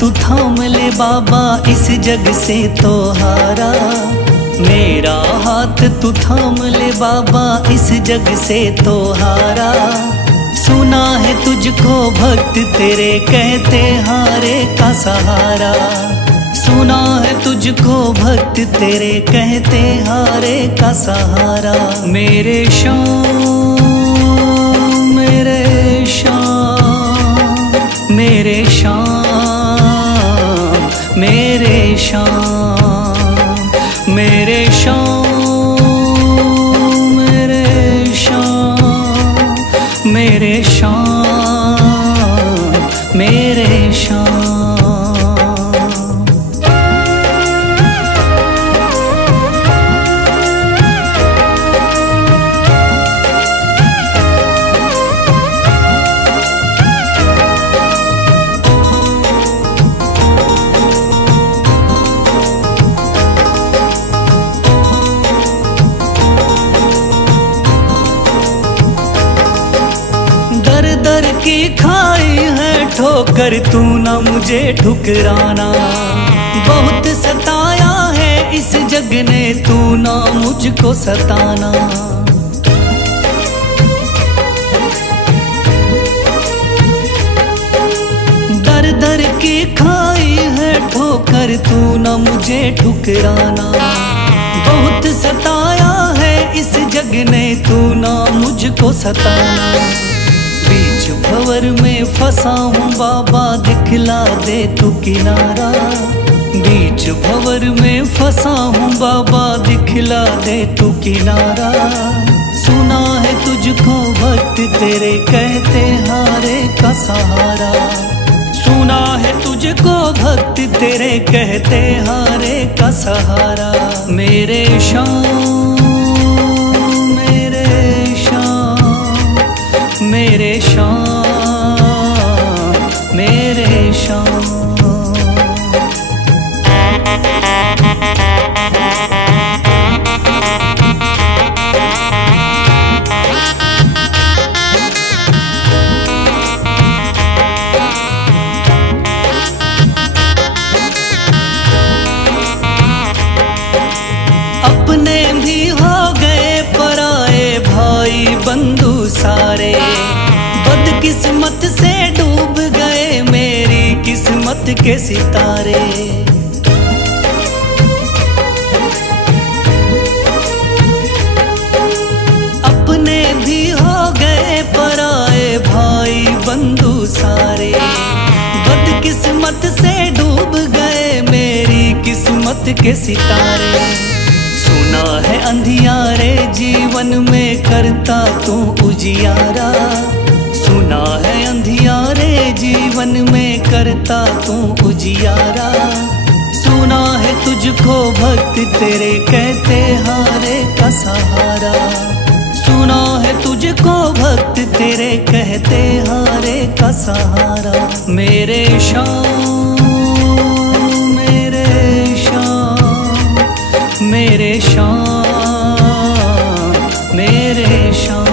तू थाम ले बाबा इस जग से तो हारा। मेरा हाथ तू थाम ले बाबा इस जग से तो हारा। सुना है तुझको भक्त तेरे कहते हारे का सहारा। सुना है तुझको भक्त तेरे कहते हारे का सहारा। मेरे श्याम मेरे श्याम मेरे श्याम मेरे श्याम मेरे श्याम मेरे श्याम मेरे श्याम मेरे श्याम। दर की खाई है ठोकर तू ना मुझे ठुकराना। बहुत सताया है इस जग ने तू ना मुझको सताना। दर दर की खाई है ठोकर तू ना मुझे ठुकराना। बहुत सताया है इस जग ने तू ना मुझको सताना। बीच भंवर में फंसा हूँ बाबा दिखला दे तू किनारा। बीच भंवर में फंसा हूँ बाबा दिखला दे तू किनारा। सुना है तुझको भक्त तेरे कहते हारे का सहारा। सुना है तुझको भक्त तेरे कहते हारे का सहारा। मेरे श्याम मेरे श्याम मेरे श्याम मेरे श्याम। अपने भी हो गए पराए भाई बंधु सारे। बदकिस्मत से डूब गए मेरी किस्मत के सितारे। अपने भी हो गए पराए भाई बंधु सारे। बदकिस्मत से डूब गए मेरी किस्मत के सितारे। सुना है अंधियारे जीवन में करता तू उजियारा। सुना है अंधियारे जीवन में करता तू उजियारा। सुना है तुझको भक्त तेरे कहते हारे का सहारा। सुना है तुझको भक्त तेरे कहते हारे का सहारा। मेरे श्याम मेरे श्याम मेरे श्याम मेरे श्याम।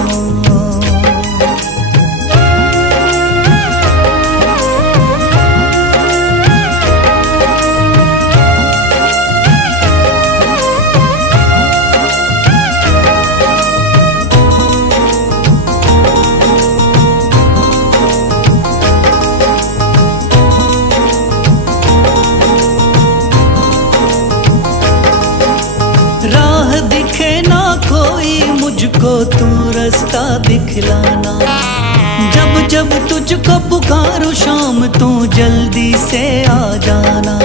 राह दिखे ना कोई मुझको तू रास्ता दिखलाना। जब जब तुझको पुकारूं शाम तू जल्दी से आ जाना।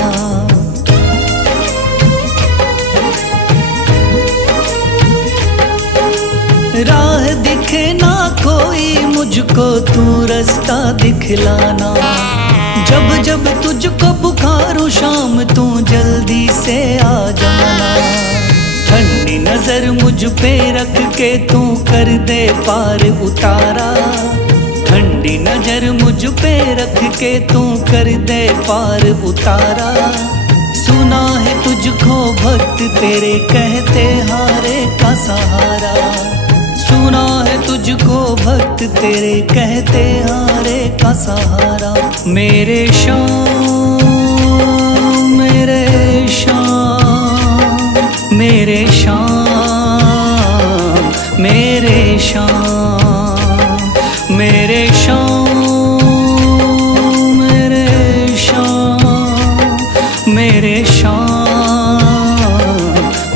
राह दिखे ना कोई मुझको तू रास्ता दिखलाना। जब जब तुझको पुकारूं शाम तू जल्दी से आ जाना। ठंडी नजर मुझ पे रख के तू कर दे पार उतारा। ठंडी नजर मुझ पे रख के तू कर दे पार उतारा। सुना है तुझको भक्त तेरे कहते हारे का सहारा। सुना है तुझको भक्त तेरे कहते हारे का सहारा। मेरे श्याम शाम मेरे शाम मेरे शाम मेरे शाम मेरे शाम मेरे शाम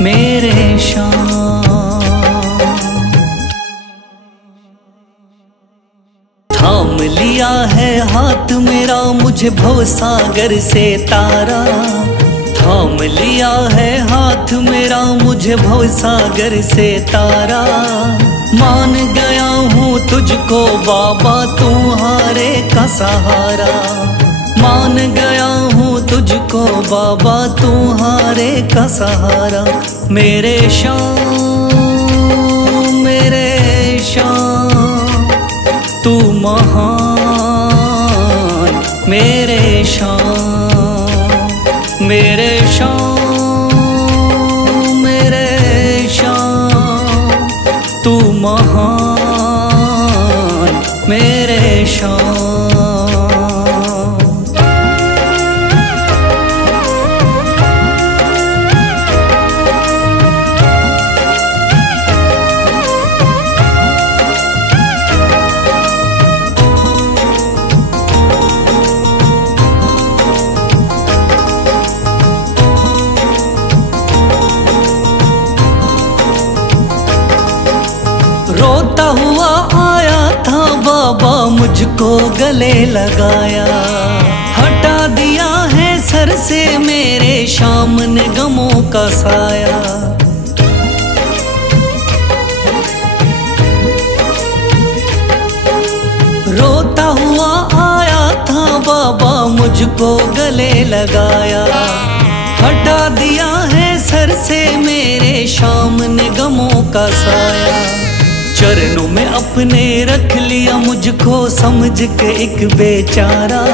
मेरे शाम। थाम लिया है हाथ मेरा मुझे भवसागर से तारा, थाम लिया है हाथ मेरा मुझे भवसागर से तारा। मान गया हूँ तुझको बाबा तुम्हारे का सहारा, मान गया हूँ तुझको बाबा तुम्हारे का सहारा। मेरे शाम मेरे शाम तू महान, मेरे शाम मेरे शाम मेरे शाम तू महान, मेरे शाम। रोता हुआ आया था बाबा मुझको गले लगाया, हटा दिया है सर से मेरे शाम ने गमों का साया। रोता हुआ आया था बाबा मुझको गले लगाया, हटा दिया है सर से मेरे शाम ने गमों का साया। चरणों में अपने रख लिया मुझको समझ के एक बेचारा,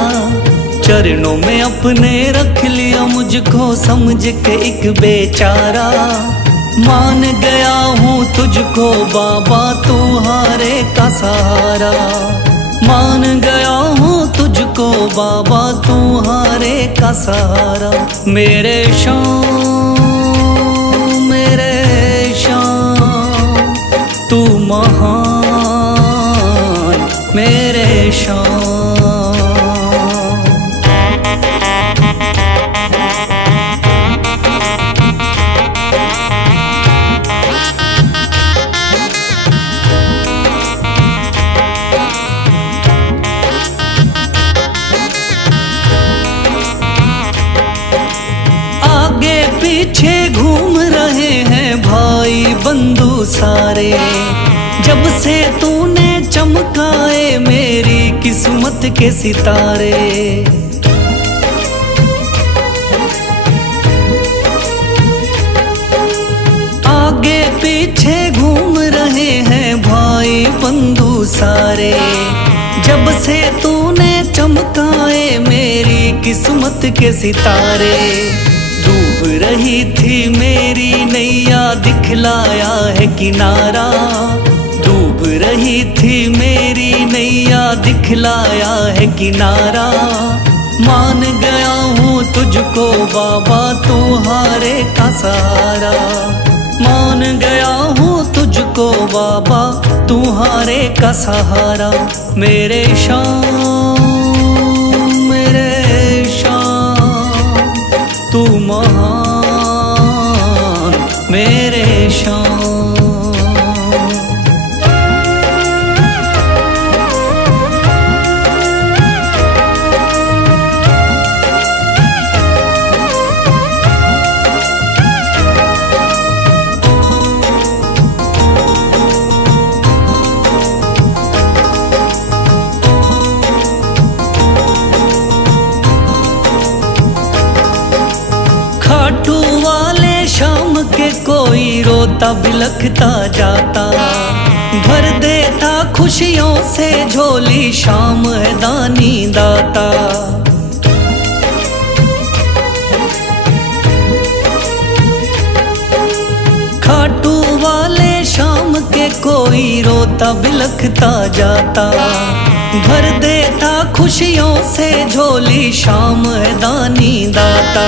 चरणों में अपने रख लिया मुझको समझ के एक बेचारा। मान गया हूँ तुझको बाबा तुम्हारे का सहारा, मान गया हूँ तुझको बाबा तुम्हारे का सहारा। मेरे शाम मेरे शाम तू महान, मेरे शाम। आगे पीछे घूम रहे हैं भाई बंधु सारे, जब से तूने चमकाए मेरी किस्मत के सितारे। आगे पीछे घूम रहे हैं भाई बंधु सारे, जब से तूने चमकाए मेरी किस्मत के सितारे। डूब रही थी मेरी नैया दिखलाया है किनारा, डूब रही थी मेरी नैया दिखलाया है किनारा। मान गया हूँ तुझको बाबा तुम्हारे का सहारा, मान गया हूँ तुझको बाबा तुम्हारे का सहारा। मेरे शाम मेरे शाम तू महान, मेरे शाम। खाटू वाले शाम के कोई रोता बिलखता जाता, भर देता खुशियों से झोली शाम है दानी दाता। खाटू वाले शाम के कोई रोता बिलखता जाता, भर देता खुशियों से झोली शाम है दानी दाता।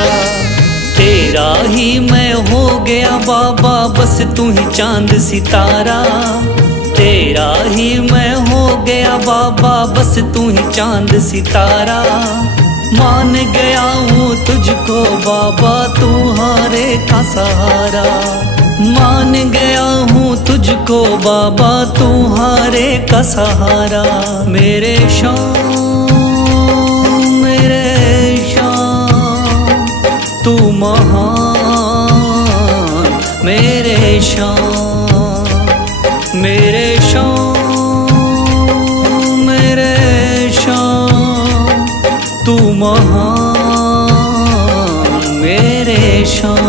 तेरा ही मैं हो गया बाबा, बस तू ही चांद सितारा। तेरा ही मैं हो गया बाबा, बस तू ही चांद सितारा। मान गया हूँ तुझको बाबा, तू हारे का सहारा। मान गया हूँ तुझको बाबा, तू हारे का सहारा। मेरे शाम मेरे शाम तू महान, मेरे शाम मेरे शाम मेरे शाम तू महान, मेरे शाम।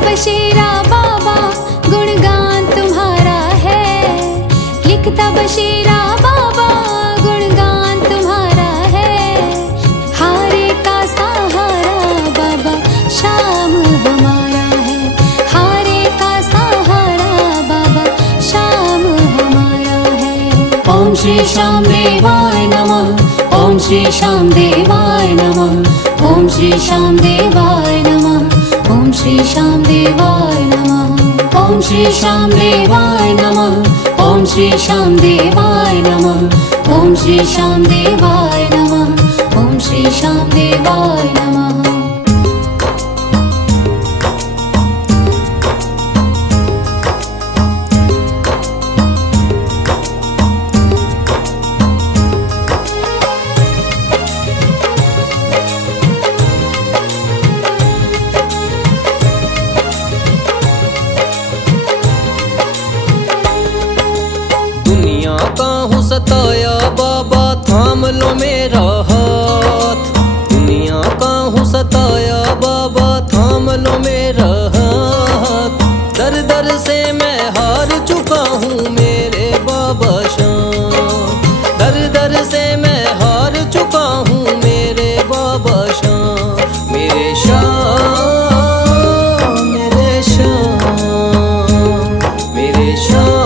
बशीरा बाबा गुणगान तुम्हारा है, लिखता बशीरा बाबा गुणगान तुम्हारा है। हारे का सहारा ओम श्री श्याम देवाय नमः। ओम श्री श्याम देवाय नमः। ओम श्री श्याम देवाय नमः। ओम श्री श्याम देवाय नमः। ओम श्री श्याम देवाय नमः। ओम श्री श्याम देवाय नमः। ओम श्री श्याम देवाय नमः। ओम श्री श्याम देवाय नमः। सताया बाबा थाम लो मेरा हाथ। दुनिया का हूँ सताया बाबा थाम लो मेरा हाथ। दर दर से मैं हार चुका हूँ मेरे बाबा श्याम। दर दर से मैं हार चुका हूँ मेरे बाबा श्याम। मेरे श्याम मेरे श्याम मेरे श्याम।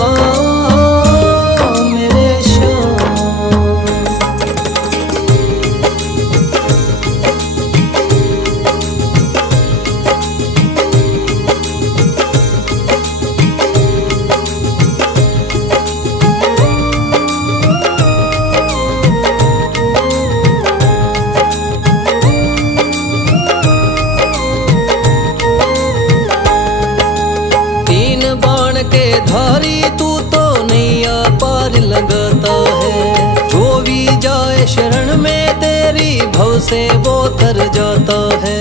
धारी तू तो नैया पार लगाता है। जो भी जाए शरण में तेरी भव से वो तर जाता है।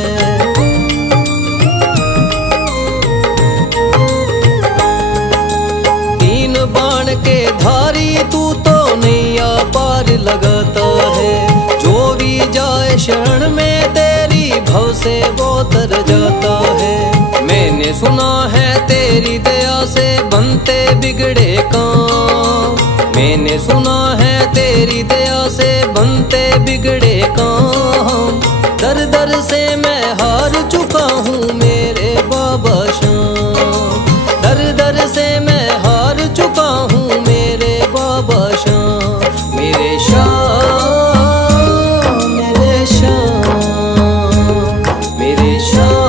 तीन बाण के धारी तू तो नैया पार लगाता है। जो भी जाए शरण में तेरी भव से वो तर जाता है। मैंने सुना है तेरी दया से बनते बिगड़े काम। मैंने सुना है तेरी दया से बनते बिगड़े काम। दर दर से मैं हार चुका हूँ मेरे बाबा श्याम। दर दर से मैं हार चुका हूँ मेरे बाबा श्याम। मेरे श्याम मेरे श्याम मेरे श्याम।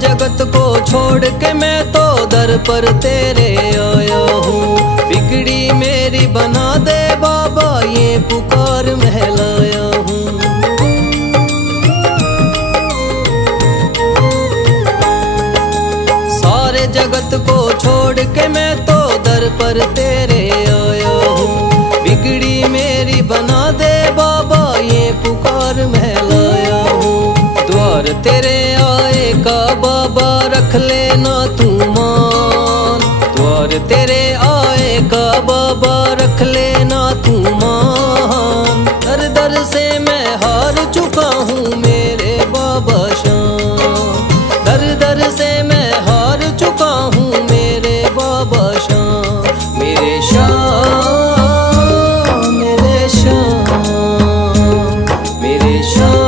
जगत को छोड़ के मैं तो दर पर तेरे आया हूँ। बिगड़ी मेरी बना दे बाबा ये पुकार महलाया हूँ। सारे जगत को छोड़ के मैं तो दर पर तेरे आया हूँ। बिगड़ी मेरी बना दे बाबा ये पुकार महलाया हूँ। द्वार तेरे आए का बाबा रख लेना तू मान। द्वार तेरे आए का बाबा रख लेना तू मान। दर दर से मैं हार चुका हूँ मेरे बाबा श्याम। दर दर से मैं हार चुका हूँ मेरे बाबा श्याम। मेरे श्याम मेरे श्याम मेरे श्याम।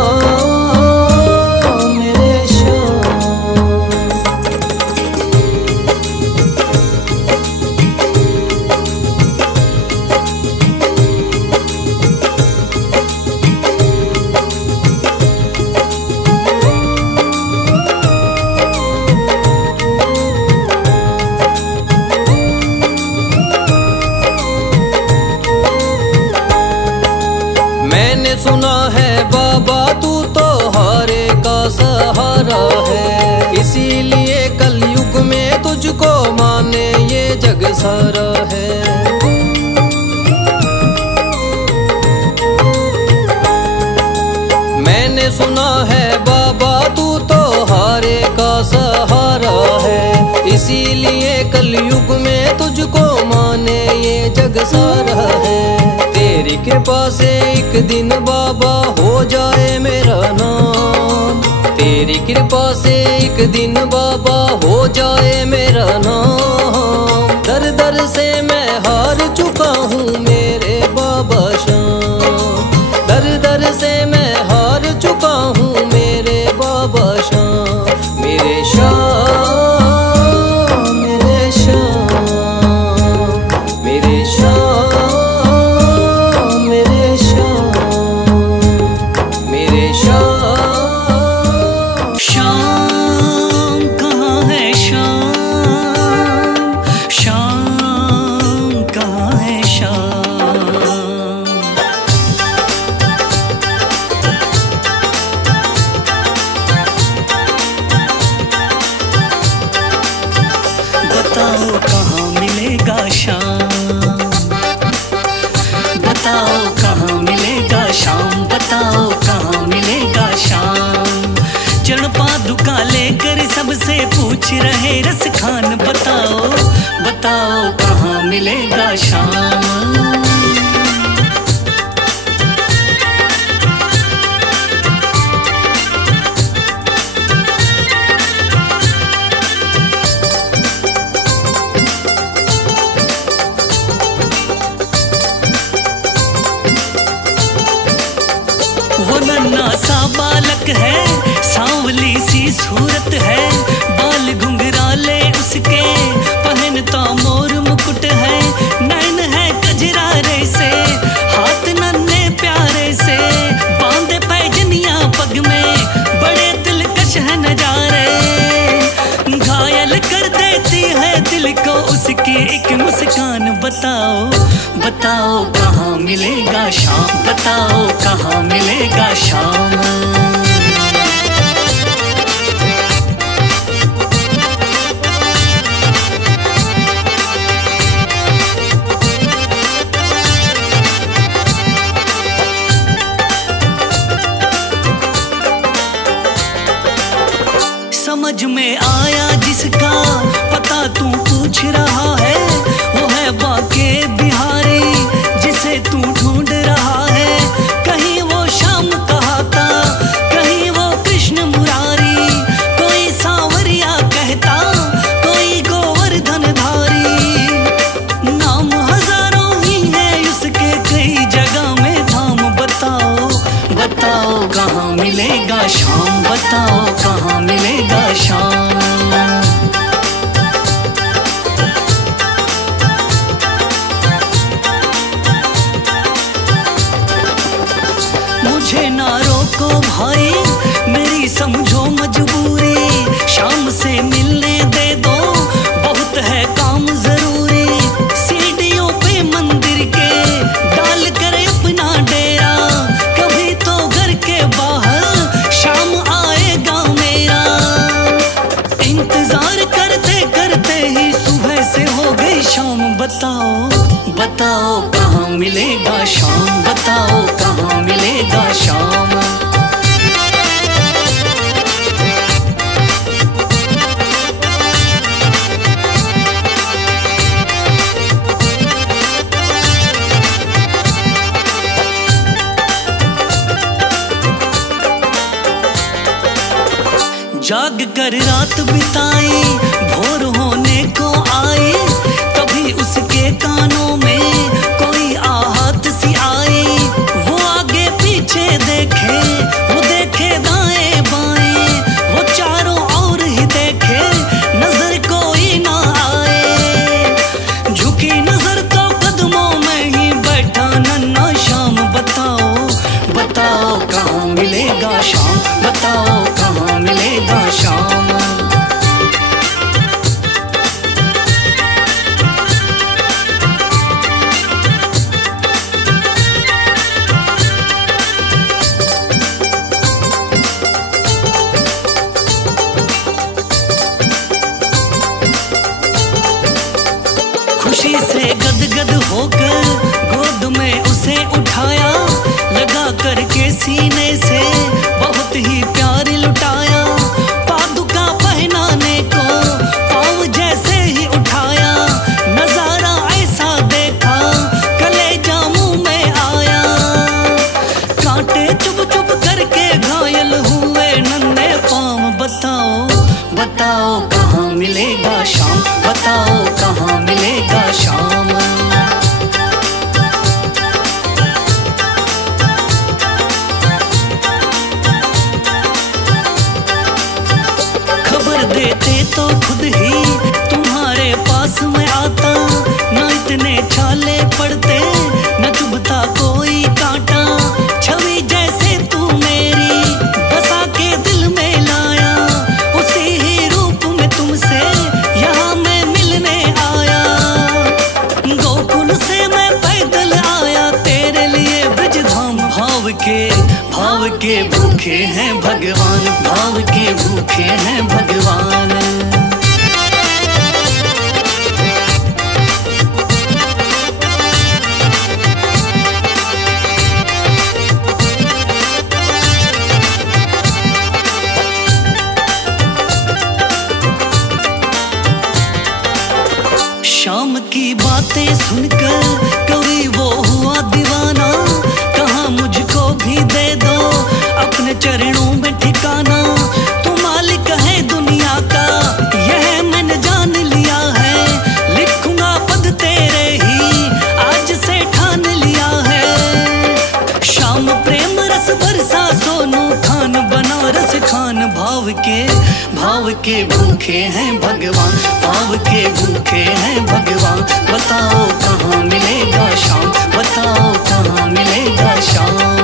मैंने सुना है बाबा तू तो हारे का सहारा है। इसीलिए कलयुग में तुझको माने ये जग सारा है। मैंने सुना है बाबा तू तो हारे का सहारा है। इसीलिए कलयुग में तुझको माने ये जग सारा है। तेरी कृपा से एक दिन बाबा हो जाए मेरा नाम। तेरी कृपा से एक दिन बाबा हो जाए मेरा नाम। दर दर से मैं हार चुका हूँ मेरे बाबा श्याम। दर दर से मैं हार चुका हूँ मेरे बाबा श्याम। मेरे श्याम, मेरे श्याम, मेरे श्याम, मेरे श्याम, मेरे श्याम। श्याम कहाँ है श्याम, श्याम कहाँ है श्याम। बताओ कहाँ मिलेगा श्याम, बताओ कहाँ मिलेगा श्याम, बताओ कहाँ मिलेगा श्याम। चरण पादुका लेकर सबसे पूछ रहे रस खान, बताओ बताओ कहाँ मिलेगा श्याम। वो नन्हा सा बालक है, सांवली सी सूरत है, बाल घुंघराले उसके, पहनता मोर मुकुट है, नैन है कजरारे से, हाथ नन्हे प्यारे से, बांधे पैजनिया पग में, बड़े दिलकश है नजारे, घायल कर देती है दिल को उसकी एक मुस्कान। बताओ बताओ कहाँ मिलेगा श्याम, बताओ कहाँ मिलेगा श्याम। समझ में आया जिसका पता तू पूछ रहा है, वो है बाके बिहारी जिसे तू ढूंढ रहा है। कहीं वो श्याम कहता, कहीं वो कृष्ण मुरारी, कोई सांवरिया कहता, कोई गोवर्धन धारी। नाम हजारों ही है उसके, कई जगह में धाम। बताओ बताओ कहाँ मिलेगा श्याम, बताओ कहाँ मिलेगा श्याम। मुझे ना रोको भाई, मेरी समझो मजबूरी, शाम से मिलने दे दो, बहुत है काम जरूरी। सीढ़ियों पे मंदिर के डाल कर अपना डेरा, कभी तो घर के बाहर शाम आएगा मेरा। इंतजार करते करते ही सुबह से हो गई शाम। बताओ बताओ कहाँ मिलेगा श्याम, बताओ कहाँ मिलेगा श्याम। जाग कर रात बिताई, भोर होने को आई, तभी उसके कानों में कोई आहट सी आई। वो आगे पीछे देखे, वो देखे दाएं बाएं, वो चारों ओर ही देखे, नजर कोई ना आए। झुकी नजर तो कदमों में ही बैठा नन्हा श्याम। बताओ बताओ कहाँ मिलेगा श्याम, बताओ कहाँ मिलेगा श्याम। खुशी से गदगद होकर गोद में उसे उठाया, लगा करके सीने से बहुत ही प्यार लुटाया। पादुका पहनाने को पाँव जैसे ही उठाया, नजारा ऐसा देखा कलेजा मुंह में आया। कांटे चुभ चुभ करके घायल हुए नन्हे पाँव। बताओ कहाँ मिलेगा श्याम, बताओ कहाँ मिलेगा श्याम। खबर देते तो खुद ही तुम्हारे पास में आता, न इतने छाले पड़ते न चुभता कोई कांटा। छवि जैसे तू मेरी बसा के दिल में लाया, उसी ही रूप में तुमसे यहाँ मैं मिलने आया। गोकुल से मैं पैदल आया तेरे लिए ब्रजधाम। भाव के भूखे हैं भगवान, भाव के भूखे हैं भगवान। शाम की बातें सुनकर कभी वो हुआ दीवाना, कहा मुझको भी दे दो अपने चरणों में ठिकाना। तू मालिक है दुनिया का यह मैंने जान लिया है, लिखूंगा पद तेरे ही आज से ठान लिया है। शाम प्रेम रस बरसा सोनू खान बनारस खान। भाव के भूखे हैं भगवान, भाव के भूखे हैं भगवान। बताओ कहाँ मिलेगा श्याम, बताओ कहाँ मिलेगा श्याम।